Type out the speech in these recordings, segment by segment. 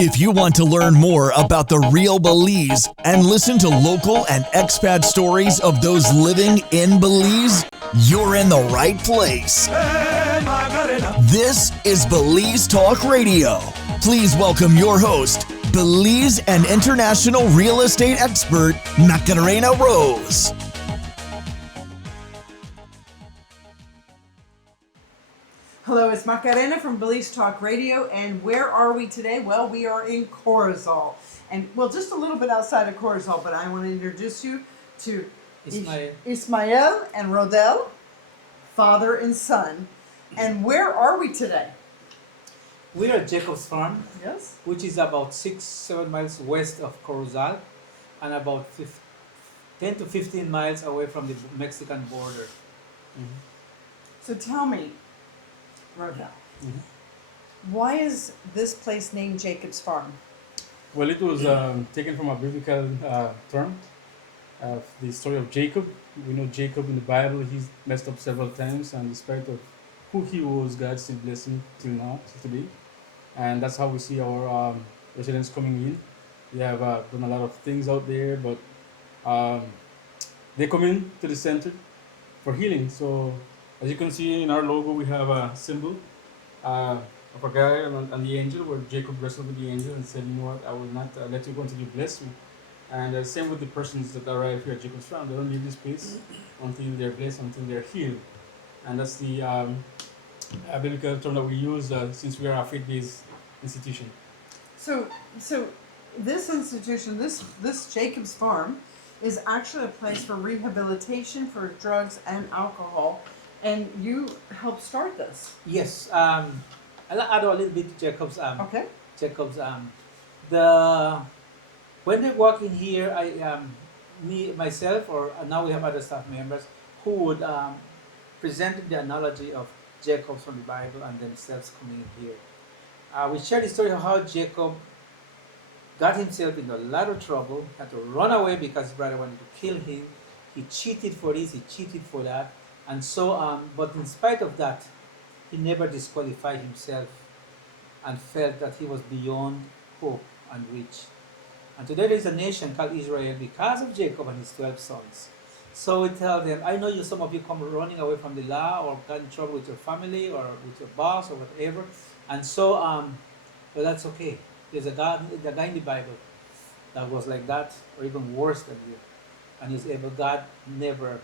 If you want to learn more about the real Belize and listen to local and expat stories of those living in Belize, you're in the right place. This is Belize Talk Radio. Please welcome your host, Belize and international real estate expert, Macarena Rose. Hello, it's Macarena from Belize Talk Radio, and where are we today? Well, we are in Corozal, and well, just a little bit outside of Corozal, but I want to introduce you to Ismael and Rodell, father and son. And where are we today? We are at Jacob's Farm, Yes. which is about 6-7 miles west of Corozal, and about 10 to 15 miles away from the Mexican border. So tell me, Rodell, why is this place named Jacob's Farm? Well, it was taken from a biblical term, the story of Jacob. We know Jacob in the Bible, he's messed up several times, and despite of who he was, God still blessed him till now, till today. And that's how we see our residents coming in. We have done a lot of things out there, but they come in to the center for healing. So as you can see in our logo, we have a symbol of a guy and the angel, where Jacob wrestled with the angel and said, "You know what, I will not let you go until you bless me." And same with the persons that arrive here at Jacob's Farm. They don't leave this place until they're blessed, until they're healed. And that's the biblical term that we use since we are a faith-based institution. So this institution, this Jacob's Farm, is actually a place for rehabilitation for drugs and alcohol, and you helped start this. Yes, I'll add a little bit to Jacob's. Okay. Jacob's. When they walk in here, me myself, or now we have other staff members who would present the analogy of Jacob from the Bible and themselves coming in here. We share the story of how Jacob got himself into a lot of trouble, had to run away because his brother wanted to kill him. He cheated for this, he cheated for that. And so, but in spite of that, he never disqualified himself and felt that he was beyond hope and reach. And today there is a nation called Israel because of Jacob and his 12 sons. So we tell them, I know some of you come running away from the law or got in trouble with your family or with your boss or whatever. And so, but that's okay. There's a guy in the Bible that was like that or even worse than you. And he's able, God never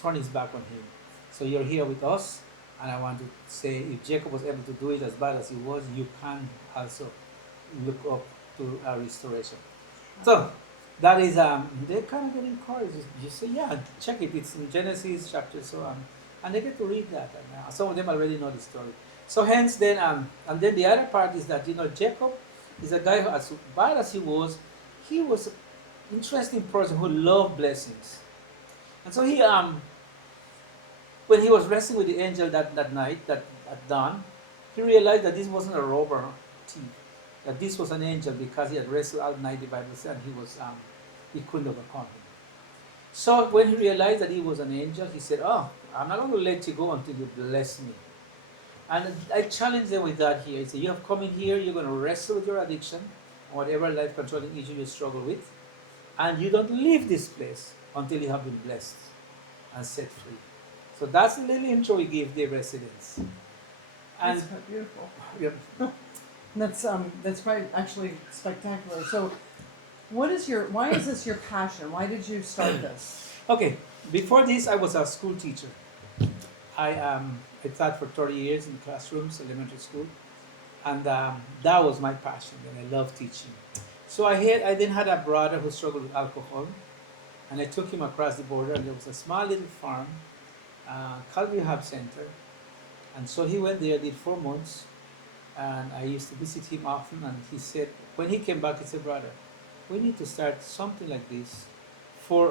turned his back on him. So you're here with us. And I want to say, if Jacob was able to do it as bad as he was, you can also look up to our restoration. So that is, they kind of get encouraged. You say, yeah, check it. It's in Genesis chapter so on. And they get to read that. And some of them already know the story. So hence then, and then the other part is that, Jacob is a guy who, as bad as he was an interesting person who loved blessings. And so he, when he was wrestling with the angel that night, at dawn, he realized that this wasn't a robber thief, that this was an angel because he had wrestled all night, the Bible said, and he couldn't overcome him. So when he realized that he was an angel, he said, I'm not going to let you go until you bless me. And I challenge them with that here. I say, you have come in here, you're going to wrestle with your addiction, whatever life-controlling issue you struggle with, and you don't leave this place until you have been blessed and set free. So that's the little intro we give the residents. And That's quite beautiful. yeah. That's quite actually spectacular. So, why is this your passion? Why did you start this? Okay, before this, I was a school teacher. I taught for 30 years in classrooms, elementary school, and that was my passion, and I love teaching. So I then had a brother who struggled with alcohol, and I took him across the border, and there was a small little farm called Rehab Center, and so he went there, did 4 months, and I used to visit him often, and he said, when he came back, he said, brother, we need to start something like this for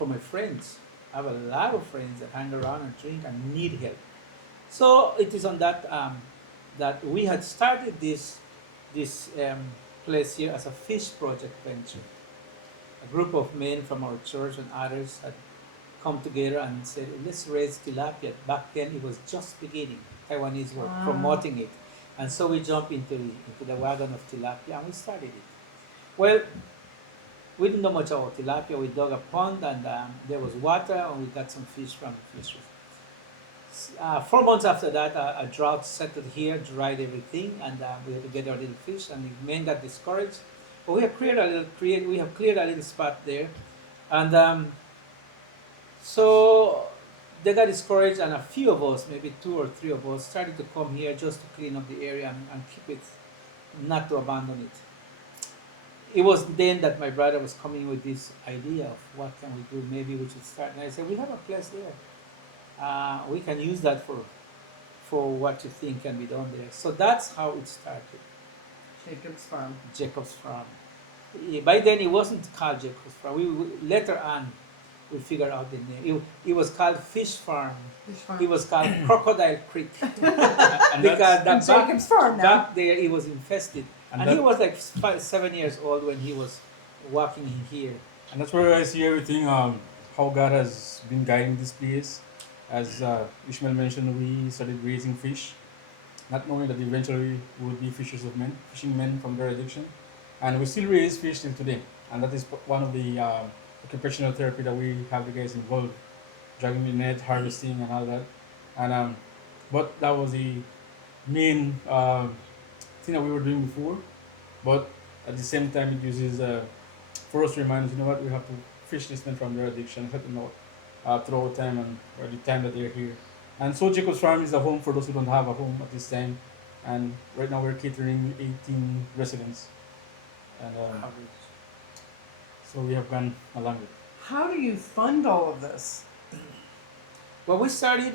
my friends. I have a lot of friends that hang around and drink and need help. So it is on that that we had started this place here as a fish project venture. A group of men from our church and others had come together and said, let's raise tilapia. Back then it was just beginning. Taiwanese were promoting it. And so we jumped into the wagon of tilapia and we started it. Well, we didn't know much about tilapia. We dug a pond and there was water and we got some fish from the fish. 4 months after that, a drought settled here, dried everything, and we had to get our little fish. And the men got discouraged, but we have cleared a little spot there, and so they got discouraged, and a few of us, maybe 2 or 3 of us, started to come here just to clean up the area and keep it, not to abandon it. It was then that my brother was coming with this idea of what can we do? Maybe we should start. And I said, we have a place there. We can use that for what you think can be done there. So that's how it started. Jacob's Farm. Jacob's Farm. By then it wasn't called Jacob's Farm. Later on we figured out the name. It was called Fish Farm. Fish Farm. It was called Crocodile Creek And because that's, Jacob's Farm now. back there it was infested. And And he that- was like 7 years old when he was walking in here. and that's where I see everything. How God has been guiding this place. As Ishmael mentioned, we started raising fish, not knowing that eventually we would be fishers of men, fishing men from their addiction. And we still raise fish till today. And that is one of the occupational therapy that we have the guys involved, dragging the net, harvesting, and all that. And but that was the main thing that we were doing before. But at the same time, it uses for us to remind us, you know what, we have to fish these men from their addiction, help them out throughout time and or the time that they're here. And so Jacob's Farm is a home for those who don't have a home at this time. And right now we're catering 18 residents. And so we have gone along with it. How do you fund all of this? Well, we started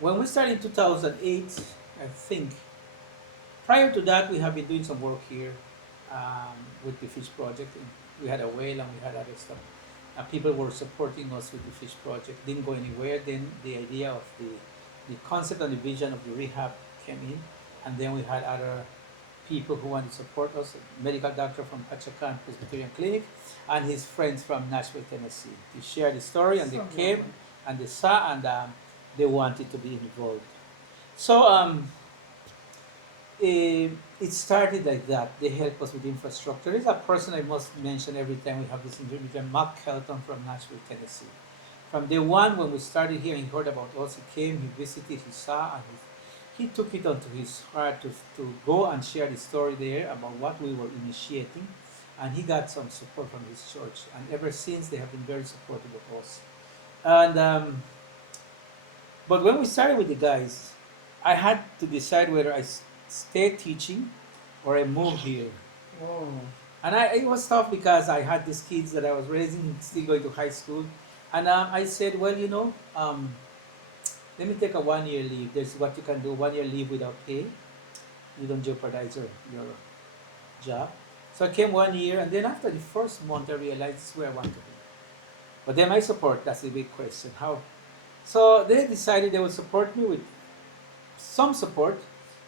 when we started in 2008, I think. Prior to that, we have been doing some work here with the fish project. We had a whale and we had other stuff. People were supporting us with the fish project. Didn't go anywhere. Then the idea of the concept and the vision of the rehab came in, and then we had other people who wanted to support us. A medical doctor from Pachacan Presbyterian Clinic, and his friends from Nashville, Tennessee. He shared the story, and they So came lovely. and they saw, and they wanted to be involved. So it started like that. They help us with infrastructure. There's a person I must mention every time we have this interview, Mark Kelton from Nashville, Tennessee. From day one, when we started here and he heard about us, he came, he visited, he saw, and he took it onto his heart to go and share the story there about what we were initiating. And he got some support from his church. And ever since, they have been very supportive of us. And but when we started with the guys, I had to decide whether I stay teaching or I move here. Whoa. And it was tough because I had these kids that I was raising, still going to high school. And I said, well, let me take a 1 year leave. There's what you can do, 1 year leave without pay. You don't jeopardize your job. So I came 1 year, and then after the first month, I realized this is where I want to be. But then my support, that's the big question. How? So they decided they would support me with some support,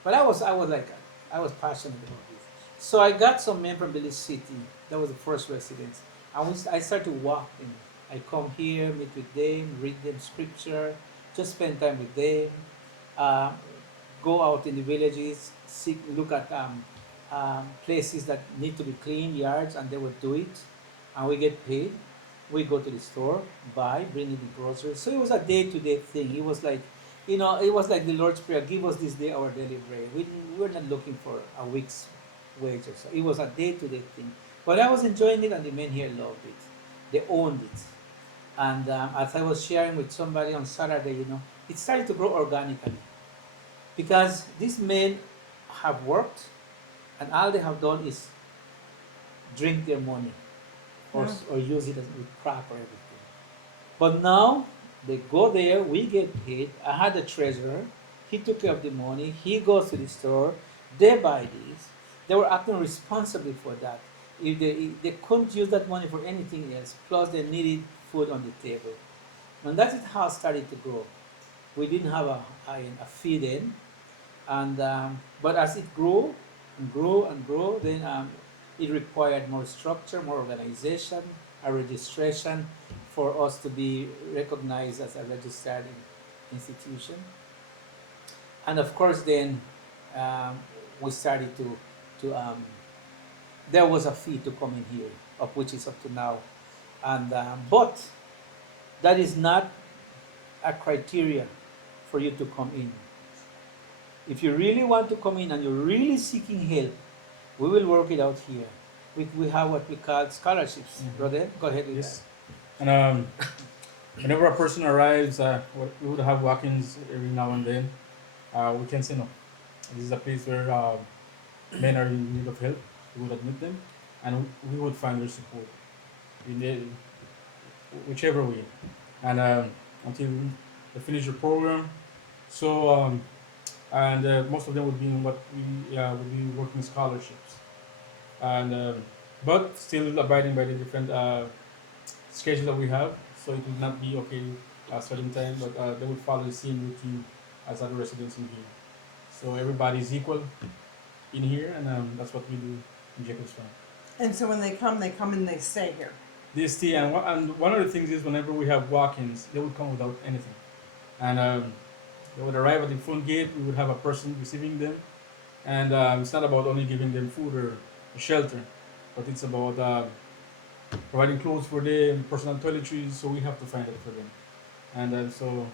but I was passionate about this. So I got some men from Belize City. That was the first residence. I started walking. I come here, meet with them, read them scripture, just spend time with them, go out in the villages, look at places that need to be cleaned, yards, and they would do it, and we get paid. We go to the store, buy, bring in the groceries. So it was a day-to-day thing. It was like, it was like the Lord's Prayer, give us this day our daily bread. We were not looking for a week's wage or so. It was a day-to-day thing. But I was enjoying it, and the men here loved it. They owned it. And as I was sharing with somebody on Saturday, it started to grow organically. Because these men have worked, and all they have done is drink their money or use it as with crap or everything. But now they go there, we get paid. I had a treasurer, he took care of the money, he goes to the store, they buy this. They were acting responsibly for that. If they couldn't use that money for anything else, plus they needed food on the table. And that is how it started to grow. We didn't have a feed in, and but as it grew and grew and grew, then it required more structure, more organization, a registration for us to be recognized as a registered institution. And of course, then um, we started to there was a fee to come in here, of which is up to now, and but that is not a criteria for you to come in. If you really want to come in and you're really seeking help, we will work it out here. We have what we call scholarships. Mhm. Rodell, go ahead with that. Yes. And whenever a person arrives, we would have walk-ins every now and then. We can say no. This is a place where men are in need of help. We would admit them, and we would find their support in whichever way, and until they finish the program. So, and most of them would be in what we would be working scholarships, and but still abiding by the different schedule that we have. So it would not be okay a certain time, but they would follow the same routine as other residents in here. So everybody is equal in here, and that's what we do in Jacob's Farm. And so when they come and they stay here. They stay, and one of the things is whenever we have walk-ins, they would come without anything, and they would arrive at the front gate. We would have a person receiving them, and it's not about only giving them food or shelter, but it's about providing clothes for them, personal toiletries. So we have to find it for them, and so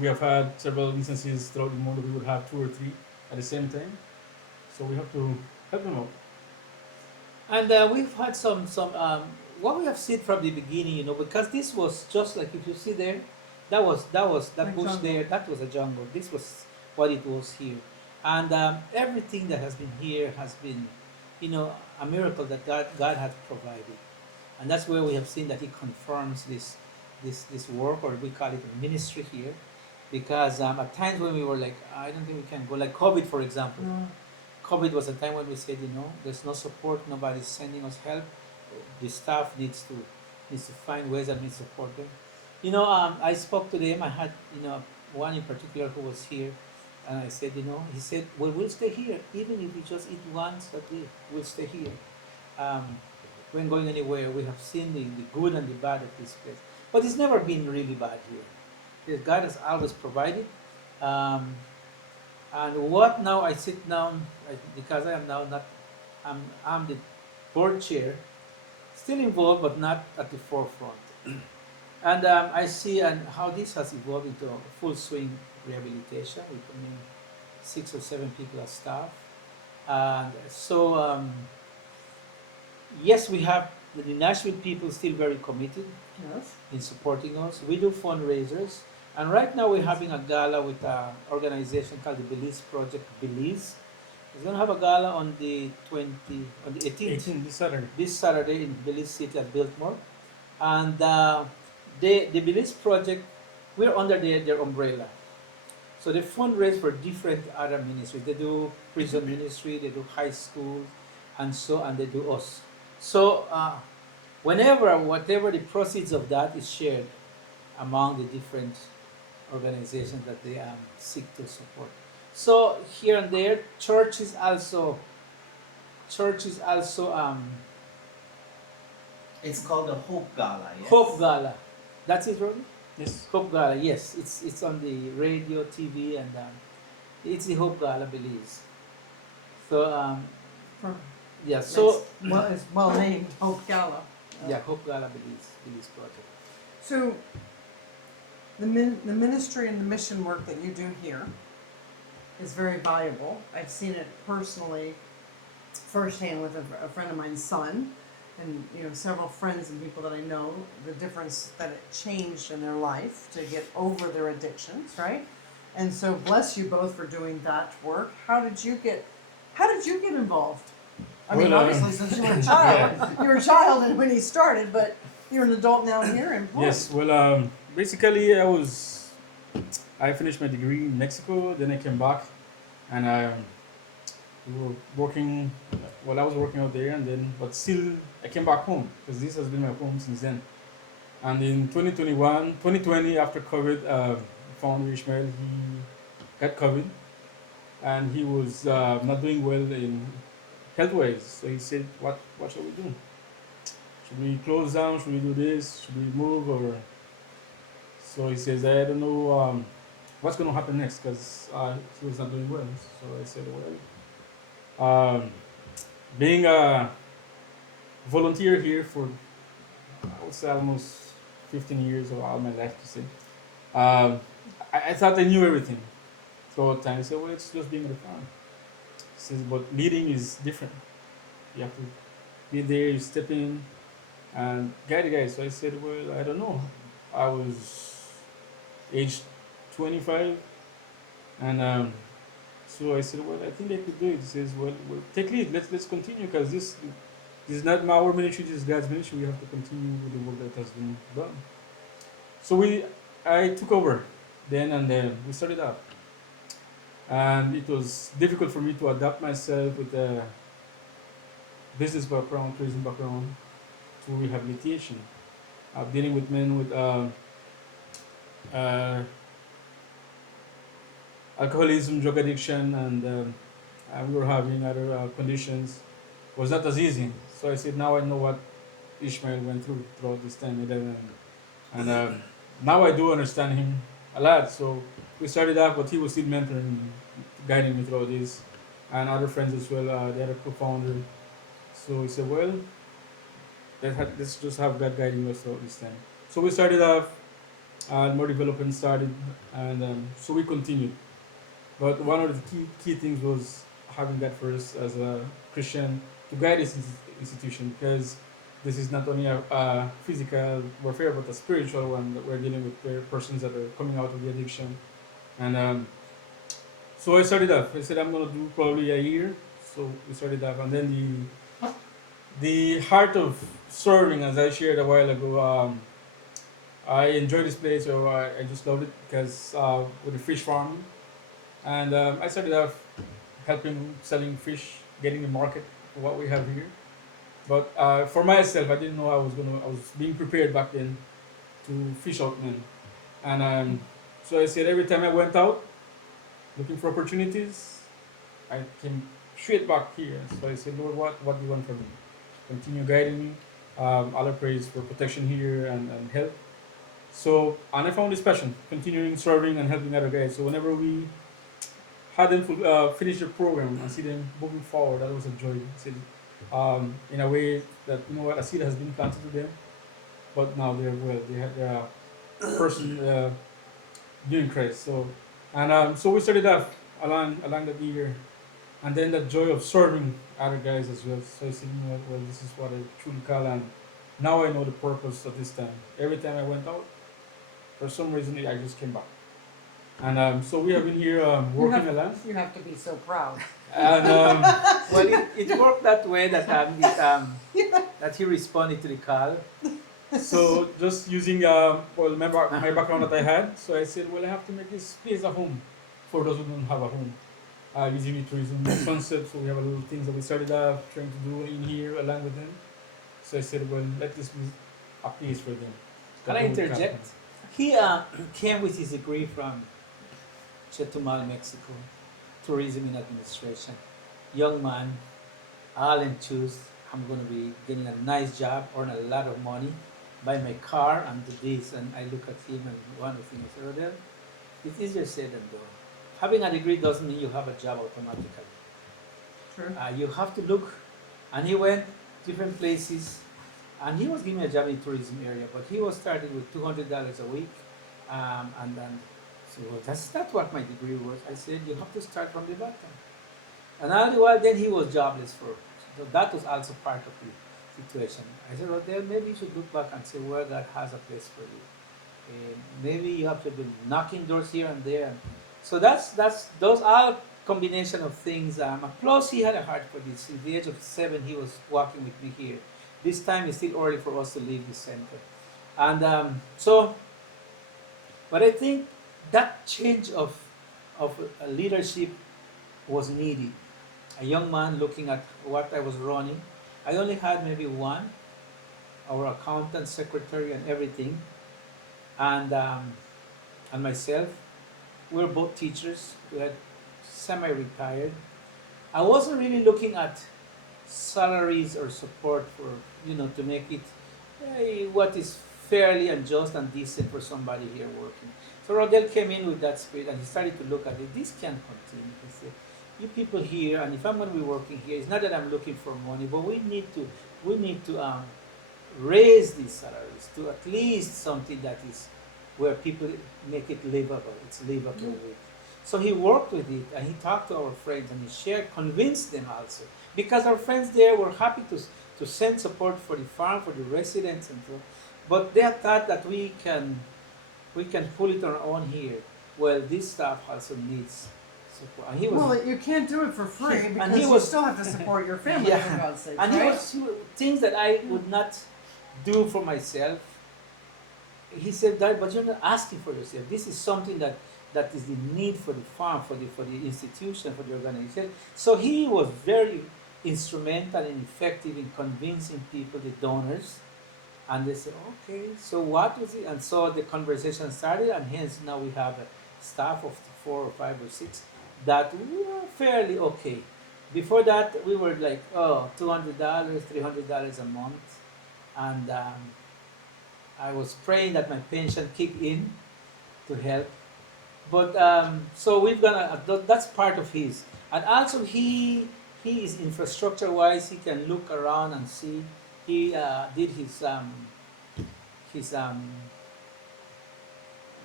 we have had several instances throughout the month. We would have two or three at the same time, so we have to help them out. And we've had some what we have seen from the beginning, because this was just like if you see there, that Like bush jungle. there, that was a jungle. This was what it was here, and everything that has been here has been, a miracle that God has provided, and that's where we have seen that He confirms this work, or we call it a ministry here, because at times when we were like, I don't think we can go, like COVID, for example. No. COVID was a time when we said, there's no support, nobody's sending us help. The staff needs to find ways that we support them. I spoke to them. I had, one in particular who was here, and I said, he said, well, we'll stay here, even if we just eat once a day. We'll stay here. We ain't going anywhere. We have seen the good and the bad of this place, but it's never been really bad here. Because God has always provided. And what now I sit down, because I am now not, I'm the board chair, still involved but not at the forefront. And I see how this has evolved into a full swing rehabilitation with 6 or 7 people as staff. And so, yes, we have the Nashville people still very committed Yes. in supporting us. We do fundraisers. And right now we're having a gala with an organization called the Belize Project Belize. We're going to have a gala on the 18th, 18 this Saturday. this Saturday in Belize City at Biltmore. And the Belize Project, we're under their umbrella. So they fundraise for different other ministries. They do prison ministry, they do high schools, and they do us. So whatever the proceeds of that is shared among the different organizations that they seek to support. So here and there, churches also It's called the Hope Gala, yes? Hope Gala. That's it, Ronnie? Yes. Hope Gala, yes. It's on the radio, TV, and it's the Hope Gala Belize. So From- yeah, so it's well named Hope Gala. yeah, Hope Gala Belize Project. So the ministry and the mission work that you do here is very valuable. I've seen it personally, firsthand with a friend of mine's son, and several friends and people that I know. The difference that it changed in their life to get over their addictions, right? And so bless you both for doing that work. How did you get involved? I mean, Well, obviously, since you were a child, you were a child and when he started, but you're an adult now here in Florida. Yes. Well, basically, I finished my degree in Mexico. Then I came back, and we were working. Well, I was working out there, but still, I came back home because this has been my home since then. And in 2020, after COVID, found Ismael. He got COVID, and he was not doing well in health-wise. So he said, "What shall we do? Should we close down? Should we do this? Should we move?" Or so he says, "I don't know what's going to happen next? Because he was not doing well. So I said, well, being a volunteer here for, I would say, almost 15 years or all my life to say, um, I thought I knew everything throughout time. I said, well, it's just being on the farm. He says, but leading is different. You have to be there, you step in and guide the guys. So I said, well, I don't know. I was age 25, and so I said, well, I think they could do it. He says, well, take lead. Let's continue because this is not our ministry. This is God's ministry. We have to continue with the work that has been done. So I took over then, and then we started up, and it was difficult for me to adapt myself with a business background, tourism background, to rehabilitation. Dealing with men with uh, alcoholism, drug addiction, and we were having other conditions. Was not as easy. So I said, now I know what Ishmael went through throughout this time, and now I do understand him a lot. So we started off, but he was still mentoring me, guiding me through this, and other friends as well. The other co-founder. So he said, well, let's just have God guiding us throughout this time. So we started off, and more development started, and so we continued. But one of the key things was having God first as a Christian to guide this institution, because this is not only a physical warfare but a spiritual one that we're dealing with, where persons that are coming out of the addiction. And so I started off. I said I'm gonna do probably a year. So we started off, and then the heart of serving, as I shared a while ago. I enjoy this place, so I just loved it because with the fish farming, and I started off helping selling fish, getting the market for what we have here. But for myself, I didn't know I was being prepared back then to fish out men, and so I said every time I went out looking for opportunities, I came straight back here. So I said, Lord, what do you want from me? Continue guiding me. All I praise for protection here and help. So, and I found this passion, continuing serving and helping other guys. So whenever we had them finish the program and see them moving forward, that was a joy. See, in a way that, you know what, a seed has been planted to them, but now they're well, they're a person doing Christ. So, and so we started off along that year, and then the joy of serving other guys as well. So I said, you know what, well, this is what I truly call, and now I know the purpose of this time. Every time I went out, for some reason, I just came back. And so we have been here working a lot. You have to be so proud. And Well, it worked that way that that he responded to the call. so just using well my background that I had, so I said, well, I have to make this place a home for those who don't have a home. Using the tourism concept, so we have a little things that we started off trying to do in here along with them. So I said, well, let this be a place for them. Can I interject? He came with his degree from Chetumal, Mexico, tourism in administration. Young man, all enthused. I'm going to be getting a nice job, earn a lot of money, buy my car, and do this. And I look at him, and one of the things, Rodell, it's easier said than done. Having a degree doesn't mean you have a job automatically. True. You have to look, and he went different places, and he was giving me a job in the tourism area, but he was starting with $200 a week, and then so that's not what my degree was. I said you have to start from the bottom, and all the while then he was jobless for. So that was also part of the situation. I said, Rodell, maybe you should look back and say where God has a place for you. Maybe you have to be knocking doors here and there. So that's those are combination of things. Plus, he had a heart for this. At the age of 7, he was walking with me here. This time it's still early for us to leave the center, and but I think that change of leadership was needed. A young man looking at what I was running. I only had maybe one, our accountant, secretary, and everything, and myself. We were both teachers. We had semi-retired. I wasn't really looking at salaries or support for to make it what is fairly and just and decent for somebody here working. So Rodell came in with that spirit and he started to look at it. This can't continue. He said, you people here, and if I'm going to be working here, it's not that I'm looking for money, but we need to raise these salaries to at least something that is where people make it livable. It's livable with. So he worked with it and he talked to our friends and he shared, convinced them also. Because our friends there were happy to send support for the farm, for the residents and so. But they thought that we can pull it on our own here. Well, this staff also needs support. And he was, Well, you can't do it for free and because he you was- still have to support your family, Yeah. for God's sake, and right? he was things that I would not do for myself. He said that, but you're not asking for yourself. This is something that is the need for the farm, for the institution, for the organization. So he was very instrumental and effective in convincing people, the donors, and they said, okay, so what was it? And so the conversation started, and hence now we have a staff of 4 or 5 or 6 that were fairly okay. Before that, we were like, $200, $300 a month, and I was praying that my pension kick in to help. But so we've gonna that's part of his, and also he is infrastructure wise. He can look around and see. He did his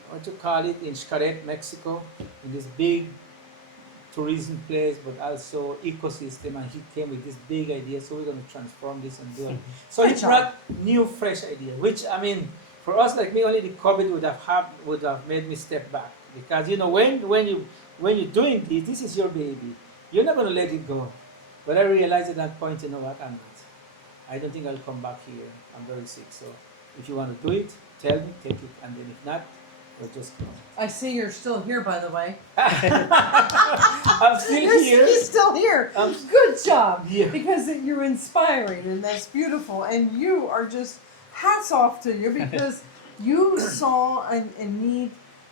what you call it in Xcaret, Mexico, in this big tourism place, but also ecosystem, and he came with this big idea. So we're going to transform this and do it. So he Good job. brought new, fresh ideas, which I mean, for us like me, only the COVID would have made me step back, because you know when you're doing this is your baby. You're not going to let it go. But I realized at that point, you know what, I'm not. I don't think I'll come back here. I'm very sick. So if you want to do it, tell me, take it, and then if not, we'll just go. I see you're still here, by the way. I'm still here. He's still here. Um, Good job. Yeah. Because you're inspiring and that's beautiful. And you are just hats off to you because you saw a need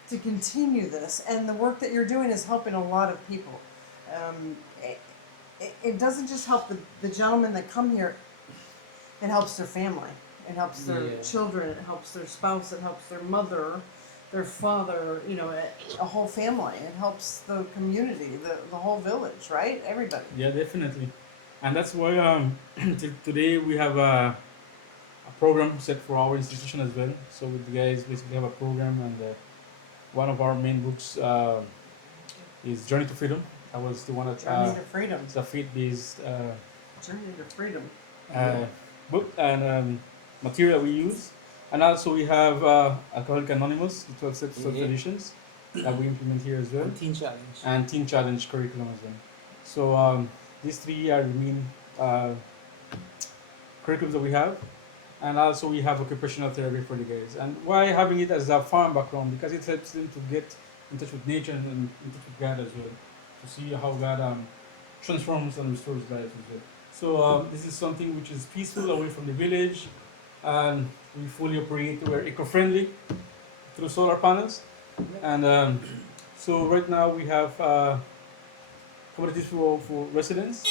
to continue this. And the work that you're doing is helping a lot of people. It doesn't just help the gentlemen that come here. It helps their family. It helps their Yeah. children. It helps their spouse. It helps their mother, their father, you know, a whole family. It helps the community, the whole village, right? Everybody. Yeah, definitely. And that's why today we have a program set for our institution as well. So with the guys, basically have a program, and one of our main books is Journey to Freedom. That was the one that Journey to freedom. it's a faith-based Journey to freedom. book and material we use. And also we have Alcoholic Anonymous, the 12 steps of Yeah. traditions that we implement here as well, And Teen Challenge. and Teen Challenge curriculum as well. So these three are the main curriculums that we have. And also we have occupational therapy for the guys. And why having it as a farm background? Because it helps them to get in touch with nature and in touch with God as well, to see how God transforms and restores life as well. So this is something which is peaceful, away from the village, and we fully operate. We're eco-friendly through solar panels, and so right now we have commodities for residents,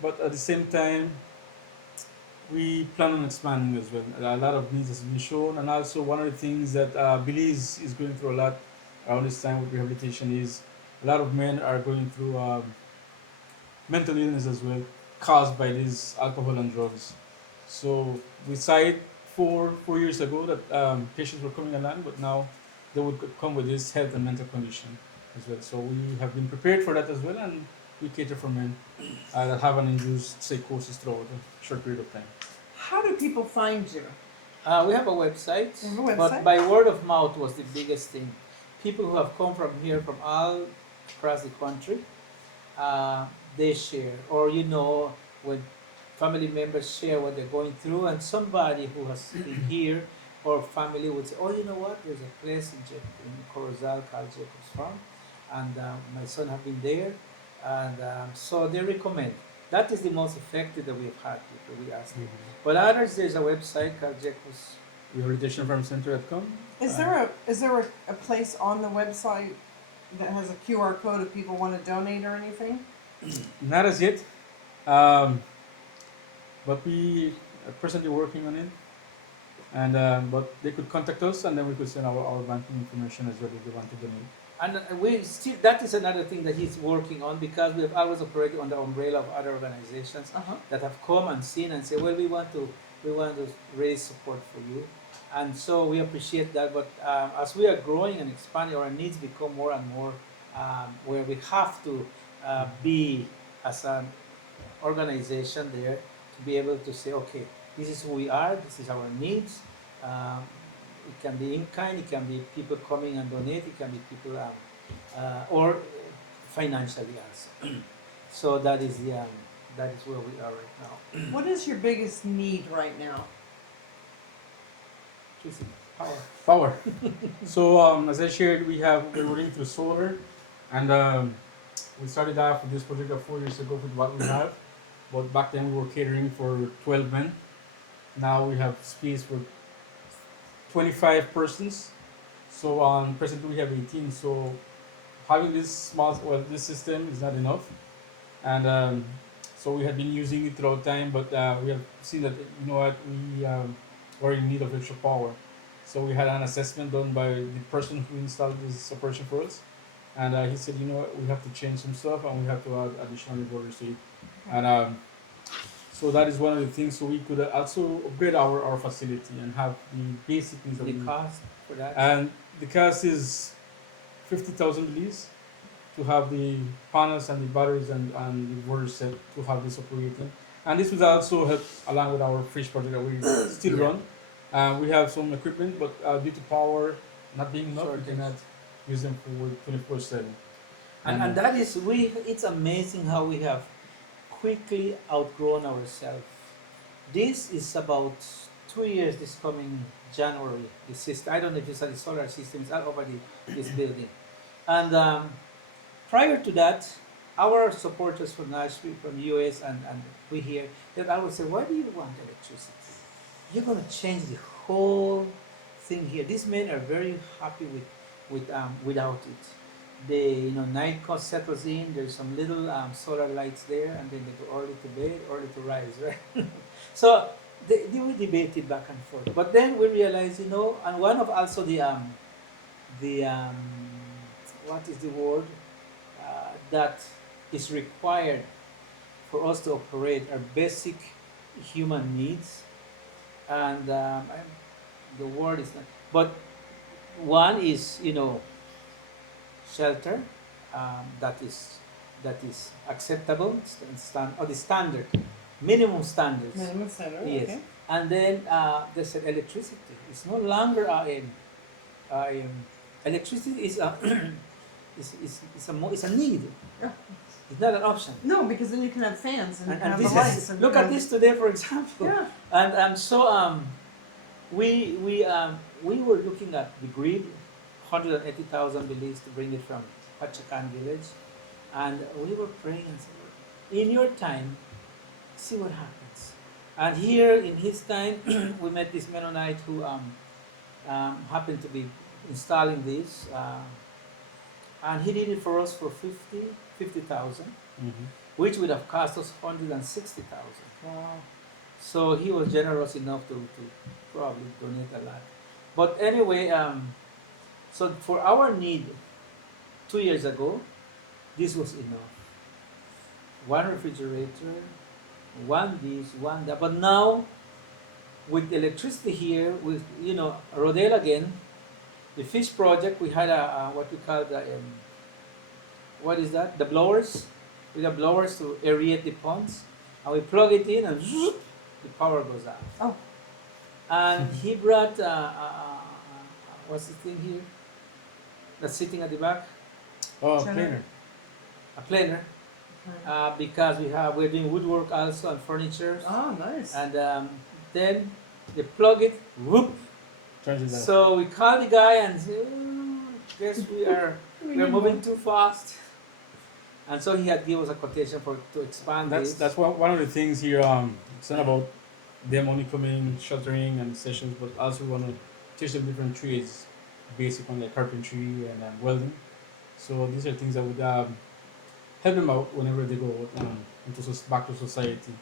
but at the same time we plan on expanding as well. A lot of needs has been shown, and also one of the things that Belize is going through a lot around this time with rehabilitation is a lot of men are going through mental illness as well, caused by this alcohol and drugs. So we decided 4 years ago that patients were coming along, but now they would come with this health and mental condition as well. So we have been prepared for that as well, and we cater for men that have an induced psychosis throughout a short period of time. How do people find you? We have a website, You have a but website? by word of mouth was the biggest thing. People who have come from here, from all across the country, they share. Or, you know, when family members share what they're going through, and somebody who has been here or family would say, oh, you know what, there's a place in Corozal called Jacob's Farm, and my son have been there, and so they recommend. That is the most effective that we've had, people, we ask them. But others, there's a website called Jacob's. Rehabilitationfarmcenter.com. Is there a place on the website that has a QR code if people want to donate or anything? Not as yet, but we are presently working on it. And but they could contact us, and then we could send our banking information as well if they want to donate. And we still, that is another thing that he's working on, because we have always operated on the umbrella of other organizations Uh-huh. that have come and seen and say, well, we want to raise support for you, and so we appreciate that. But as we are growing and expanding, our needs become more and more, where we have to be as an organization there to be able to say, okay, this is who we are, this is our needs. Um, it can be in kind, it can be people coming and donate, it can be people, or financially also. So that is where we are right now. What is your biggest need right now? Just power. Power. So as I shared, we're running through solar, and we started off with this project 4 years ago with what we have. But back then we were catering for 12 men. Now we have space for 25 persons. So presently we have 18. So having this system is not enough, and so we have been using it throughout time. But we have seen that we were in need of extra power. So we had an assessment done by the person who installed this operation for us, and he said, we have to change some stuff and we have to add additional inverters to it, and so that is one of the things. So we could also upgrade our facility and have the basic needs of The cost for that. and the cost is 50,000 Belize to have the panels and the batteries and the inverter set to have this operating. And this would also help along with our fish project that we still Yeah. run. We have some equipment, but due to power not being enough, we Shortage. cannot use them for 24/7. And that is, it's amazing how we have quickly outgrown ourselves. This is about 2 years this coming January. The system, I don't know if it's a solar system, it's all over this building. And prior to that, our supporters from Nashville, from US, and we here, that I would say, why do you want electricity? You're going to change the whole thing here. These men are very happy without it. They, night cost settles in. There's some little solar lights there, and then they go early to bed, early to rise, right? So they will debate it back and forth. But then we realize, and one of also the what is the word that is required for us to operate are basic human needs, and the word is not. But one is, shelter, that is acceptable, or the standard, minimum standards. Minimum center. Yes, Okay. and then there's electricity. It's no longer electricity is a it's a need. Yeah. It's not an option. No, because then you can have fans and you can And have this the lights. is, And look you at can- this today, for example. Yeah. And so we were looking at the grid, 180,000 Belize to bring it from Pachacan village, and we were praying and said, in your time, see what happens. And here in his time, we met this Mennonite who happened to be installing this, and he did it for us for 50,000, which would have cost us 160,000. Wow. So he was generous enough to probably donate a lot. But anyway, so for our need 2 years ago, this was enough. One refrigerator, one this, one that. But now, with electricity here, with Rodell again, the fish project, we had a what we call the what is that? The blowers. We have blowers to aerate the ponds, and we plug it in, and zoop, the power goes out. Oh. And he brought what's the thing here? That's sitting at the back, Oh, China. planer. a planer, because we're doing woodwork also and furniture, Oh, nice. and then they plug it, whoop. Charge it up. So we call the guy and say, guess we're moving too fast. And so he had given us a quotation to expand That's this. one of the things here. It's not about them only coming, sheltering and sessions, but also we want to teach them different trades, basic on like carpentry and welding. So these are things that would help them out whenever they go back to society,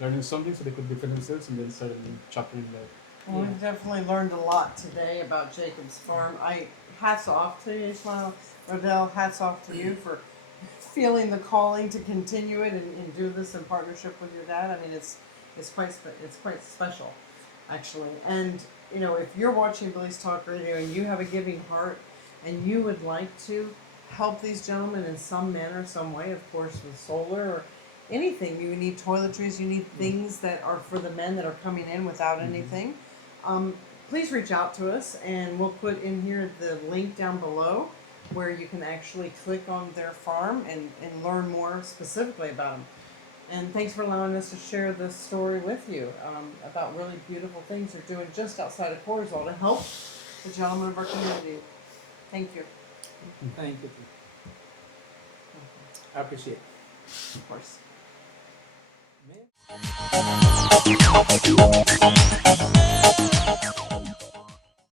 learning something so they could defend themselves and then start chaptering life. Well, we've definitely learned a lot today about Jacob's farm. Hats off to you, Ismael. Rodell, hats off to you for feeling the calling to continue it and do this in partnership with your dad. I mean, it's quite special, actually. And you know, if you're watching Belize Talk Radio and you have a giving heart and you would like to help these gentlemen in some manner, some way, of course, with solar or anything, you need toiletries, you need things that are for the men that are coming in without anything. Please reach out to us, and we'll put in here the link down below where you can actually click on their farm and learn more specifically about them. And thanks for allowing us to share this story with you about really beautiful things they're doing just outside of Corozal to help the gentlemen of our community. Thank you. Thank you. I appreciate it. Of course. Man.